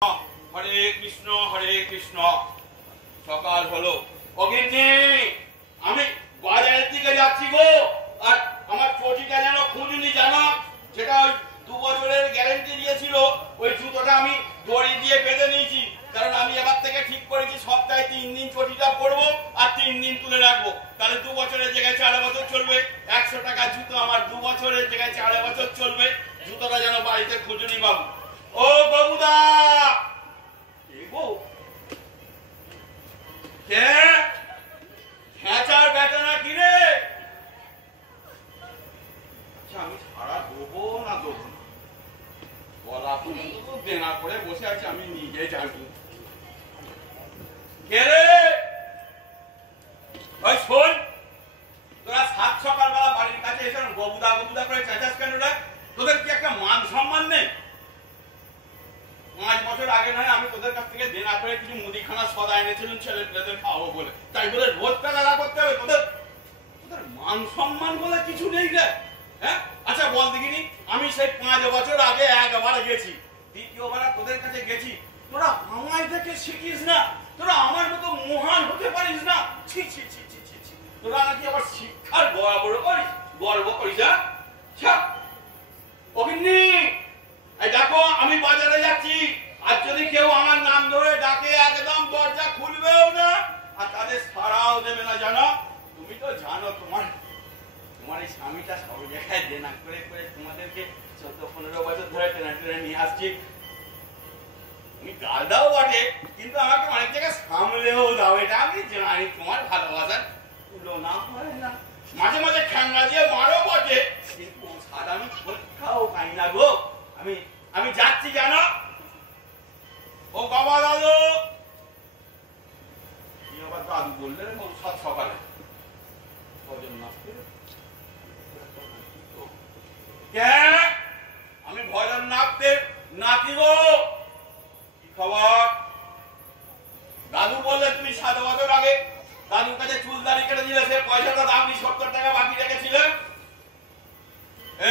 হরে কৃষ্ণ হরে কৃষ্ণ। সকাল হলো। অগিন্নি, আমি বাজারের দিকে যাচ্ছি গো। আর আমার চটিটা যেন খুঁজুনি জানো, সেটা ওই 2 বছরের গ্যারেন্টি দিয়েছিল, ওই জুতোটা আমি দড়ি দিয়ে বেঁধে নিয়েছি। কারণ আমি এবার থেকে ঠিক করেছি সপ্তাহে 3 দিন চটিটা পরবো আর 3 দিন তুলে রাখবো। তাহলে 2 বছরের জায়গায় 4 বছর চলবে। 100 টাকার জুতো আমার 2 বছরের জায়গায় 4 বছর চলবে। জুতোটা যেন বাড়িতে খুঁজুনি বাবু। ও বাবুদা, আমি সারা দেবো না দেবো বলা পর্যন্ত দেনা করে বসে আছি, আমি নিজে জানি। কে রে? ওই শোন, তোরা 7 সকালবেলা বাড়ির কাছে এসে গবুদা গবুদা করে চেঁচাস কেন রে? তোদের কি একটা মান সম্মান নেই? 5 বছর আগে নয় আমি তোদের কাছ থেকে দেনা করে কিছু মুদিখানা সদা এনেছিলাম ছেলেদের খাওয়াবো বলে, তাই বলে রোজ টাকা করতে হবে? তোদের মান সম্মান বলে কিছু নেই রে। হ্যাঁ, আচ্ছা বল দেখিনি, আমি সেই 5 বছর আগে একবার গেছি, দ্বিতীয়বার তোদের কাছে গেছি, তোরা আমায় দেখে শিখিস না? তোরা আমার মতো মহান হতে পারিস না? ছি ছি ছি ছি ছি ছি, তোরা নাকি আবার শিক্ষার গর্ব করিস? অভিন্নি, এই দেখো আমি বাজারে যাচ্ছি, আর যদি কেউ আমার নাম ধরে ডাকে একদম দরজা খুলবেও না আর তাদের সাড়াও দেবে না। জানো, তুমি তো জানো তোমার এই স্বামীটা সব জায়গায় দেনা করে করে তোমাদেরকে 14-15 বছর ধরে টেনে টেনে নিয়ে আসছি। তুমি গাল দাও বটে, কিন্তু আমাকে অনেক জায়গায় সামলেও দাও, এটা আমি জানি। তোমার ভালোবাসার তুলনা হয় না। মাঝে মাঝে খ্যাংরা দিয়ে মারো বটে, কিন্তু সাদা আমি কোথাও পাই না গো। আমি যাচ্ছি জানো। ও বাবা দাদু, কি আবার দাদু বললে রে সকালে? আমি ভজন নাথদের নাতি গো। কি খবর? দাদু বললে তুমি 7 বছর আগে দাদুর কাছে চুল দাড়ি কেটে দিলে, সে পয়সাটা দাম 70 টাকা বাকি রেখেছিলেন।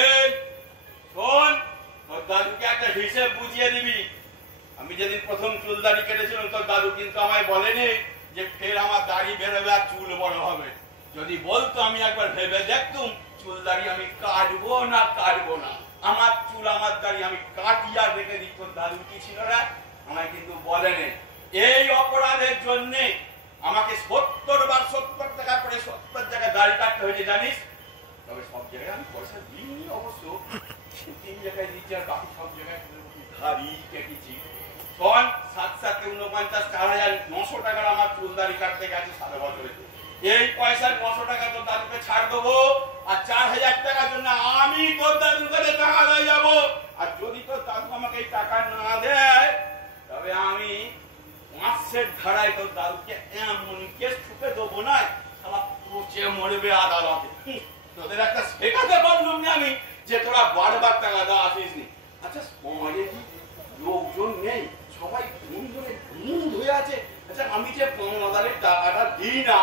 এই শোন, তোর দাদুকে একটা হিসেব বুঝিয়ে দিবি। আমি যেদিন প্রথম চুল দাড়ি কেটেছিলাম, তোর দাদু কিন্তু আমায় বলেনি যে ফের আমার দাড়ি বেরোবে আর চুল বড় হবে। যদি বলতো আমি একবার ভেবে দেখতুম চুল দাড়ি আমি কাটবো না। আমার চুল আমার দাড়ি আমি কাটিয়ে রেখে দিই। তোর দাদু কি ছিল রে? আমায় কিন্তু বলেনি। এই অপরাধের জন্য আমাকে 70 বার 70 টাকা করে 70 জায়গায় দাড়ি কাটতে হয়েছে জানিস। তবে সব জায়গায় আমি পয়সা দিইনি অবশ্য, 3 জায়গায় দিচ্ছি আর বাকি সব জায়গায় ধারি কেটেছি। শোন, 7-7 49 4,900 টাকার আমার চুল দাড়ি কাটতে গেছে 7 বছরে। এই পয়সার 900 টাকা তোর দাদুকে ছাড় দেবো, আর 4,000 টাকার জন্য আমি তোর দাদুর কাছে টাকা দিয়ে যাবো। আর যদি তোর দাদু আমাকে এই টাকা না দেয়, তবে আমি 500 ধারায় তোর দাদুকে এমন কেস ঠুকে দেবো না, সালা পচে মরবে আদালতে। তোদের একটা শেখাতে পারলাম না আমি যে তোরা বারবার টাকা দেওয়া আসিস নি। আচ্ছা, সমাজে কি লোকজন নেই? সবাই গুণ হয়ে আছে। আচ্ছা, আমি যে 15,000 টাকাটা দিই না,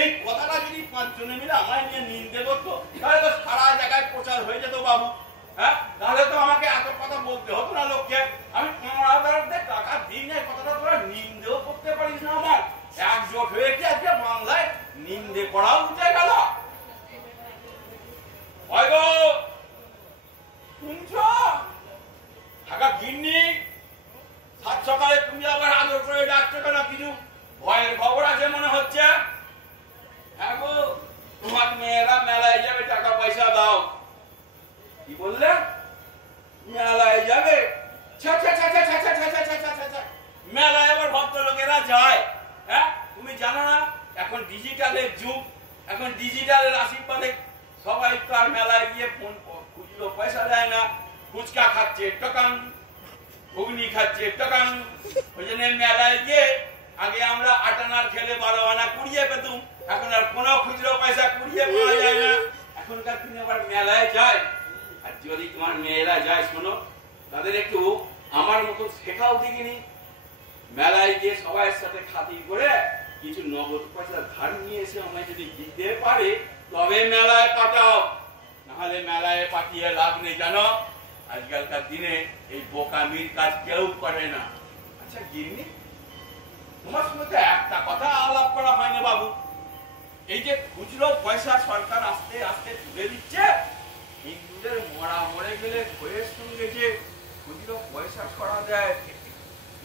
এই কথাটা যদি 5 জনে মিলে আমায় নিয়ে নিন্দে করতো, তাহলে তো সারা জায়গায় প্রচার হয়ে যেত বাবু। হ্যাঁ, তাহলে তো আমাকে এত কথা বলতে হতো না লোককে। আমি 15,000 টাকা দিই না, কথাটা তোরা নিন্দেও করতে পারিস না। আমার একজোট হয়ে কি আজকে বাংলায় নিন্দে করাও উঠে গেল? শুনছো ঢাকা গিন্নি, 7 সকালে তুমি আবার আদর করে ডাকছো কেন? কিছু ভয়ের খবর আছে মনে হচ্ছে। হ্যাঁ গো, তোমার মেয়েরা মেলায় যাবে, টাকা পয়সা দাও। কি বললে? মেলায় যাবে? মেলায় আবার ভদ্রলোকেরা যায়? হ্যাঁ, তুমি জানো না এখন ডিজিটালের যুগ। এখন ডিজিটালের আশীর্বাদে সবাই তো আর মেলায় গিয়ে ফোন খুচরো পয়সা দেয় না। ফুচকা খাচ্ছে টকান, ঘুগনি খাচ্ছে টকান। ওই জন্য মেলায় গিয়ে আগে আমরা 8 আনার খেলে 12 আনা কুড়িয়ে পেতুম, এখন আর কোনো খুচরো পয়সা কুড়িয়ে পাওয়া যায় না। এখনকার দিনে আবার মেলায় যায়। আর যদি তোমার মেয়েরা যায়, শোনো, তাদের একটু আমার মতো শেখাও দেখিনি। মেলায় গিয়ে সবাই সাথে খাতির করে কিছু নগদ পয়সা ধার নিয়ে এসে আমায় যদি দিতে পারে, তবে মেলায় পাঠাও। নাহলে মেলায় পাঠিয়ে লাভ নেই। জানো, আজকালকার দিনে এই বোকামির কাজ কেউ করে না। আচ্ছা গিন্নি, তোমার সঙ্গে তো একটা কথা আলাপ করা হয়নি বাবু। এই যে খুচরো পয়সা সরকার আস্তে আস্তে তুলে দিচ্ছে, হিন্দুদের মরে গেলে খয়ের সঙ্গে যে খুচরো পয়সা সরা দেয়,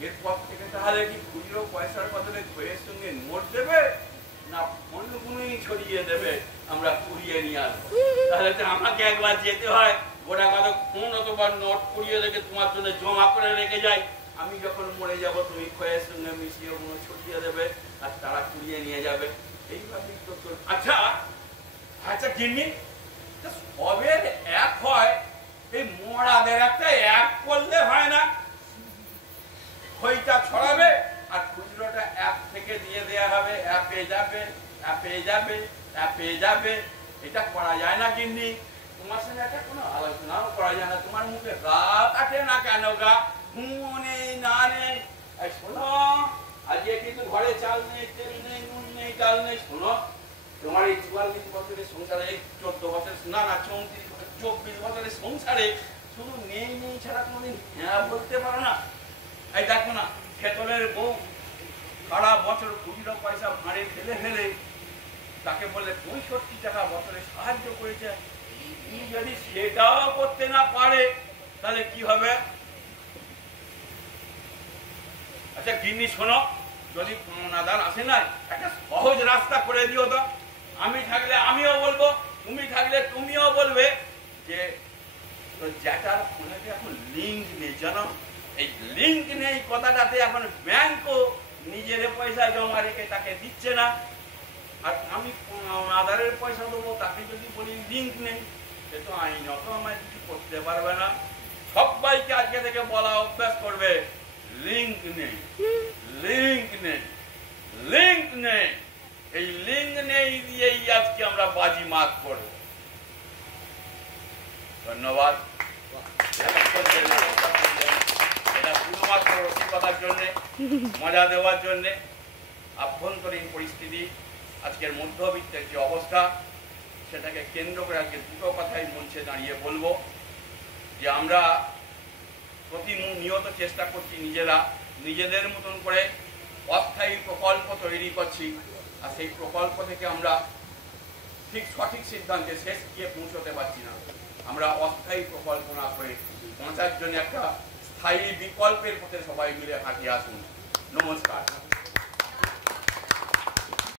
এরপর থেকে তাহলে কি খুচরো পয়সার বদলে খয়ের সঙ্গে নোট দেবে না অন্য কোনোই ছড়িয়ে দেবে, আমরা কুড়িয়ে নিয়ে আসবো? তাহলে তো আমাকে একবার যেতে হয়, গোটা কালো কোন অতবার নোট কুড়িয়ে রেখে তোমার জন্য জমা করে রেখে যাই। আমি যখন মরে যাব তুমি খয়ের সঙ্গে মিশিয়ে কোনো ছড়িয়ে দেবে আর তারা কুড়িয়ে নিয়ে যাবে। এইভাবেই তো। আচ্ছা আচ্ছা গিন্নি, সবের এক হয়, এই মরাদের একটা এক করলে হয় না? খইটা ছড়াবে আর খুচরোটা অ্যাপ থেকে দিয়ে দেয়া হবে, অ্যাপে যাবে অ্যাপে যাবে অ্যাপে যাবে। এটা করা যায় না গিন্নি? তোমার সঙ্গে একটা কোনো আলোচনাও করা যায় না? তোমার মুখে রাত আছে না কেন গা? ঘুমো নেই না নেই? শোনো, আজকে কিন্তু ঘরে চাল নেই, তেল নেই, নুন নেই, ডাল নেই। শোনো, তোমার এই ৪৪ বছরের সংসারে, ১৪ বছর না না ২৪ বছরের সংসারে শুধু নেই নেই ছাড়া কোনোদিন হ্যাঁ বলতে পারো না? এই দেখো না, খেতলের বউ সারা বছর খুচরো পয়সা ভাঁড়ে ফেলে ফেলে তাকে বলে ৬৫ টাকা বছরে সাহায্য করেছে। যদি সেটাও করতে না পারে তাহলে কি হবে? আচ্ছা গিন্নি শোনো, যদি পাওনাদার আসে না, একটা সহজ রাস্তা করে দিও তো। আমি থাকলে আমিও বলবো, তুমি থাকলে তুমিও বলবে যে যেটার ফোনে এখন লিঙ্ক নেই, জানো? এই লিঙ্ক নেই কথাটাতে এখন ব্যাংকও নিজের পয়সা জমা রেখে তাকে দিচ্ছে না। আর আমি পাওনাদারের পয়সা দেবো, তাকে যদি বলি লিঙ্ক নেই, সে তো আইনত আমায় কিছু করতে পারবে না। সবাইকে আজকে থেকে বলা অভ্যাস করবে, লিঙ্ক নেই, লিঙ্ক নেই, লিঙ্ক নেই। এই লিঙ্ক নেই দিয়েই আজকে আমরা বাজি মাত করব। ধন্যবাদ। এটা শুধুমাত্র রসিকতার জন্যে, মজা দেওয়ার জন্যে। আভ্যন্তরীণ পরিস্থিতি, আজকের মধ্যবিত্তের যে অবস্থা, সেটাকে কেন্দ্র করে আজকে দুটো কথাই মঞ্চে দাঁড়িয়ে বলবো যে আমরা প্রতিনিয়ত চেষ্টা করছি নিজেদের মতন করে অস্থায়ী প্রকল্প তৈরি করছি। আর সেই প্রকল্প থেকে আমরা ঠিক সঠিক সিদ্ধান্তে শেষ গিয়ে পৌঁছতে পারছি না। আমরা অস্থায়ী প্রকল্প না করে পৌঁছার জন্য একটা স্থায়ী বিকল্পের পথে সবাই মিলে হাঁটিয়ে আসুন। নমস্কার।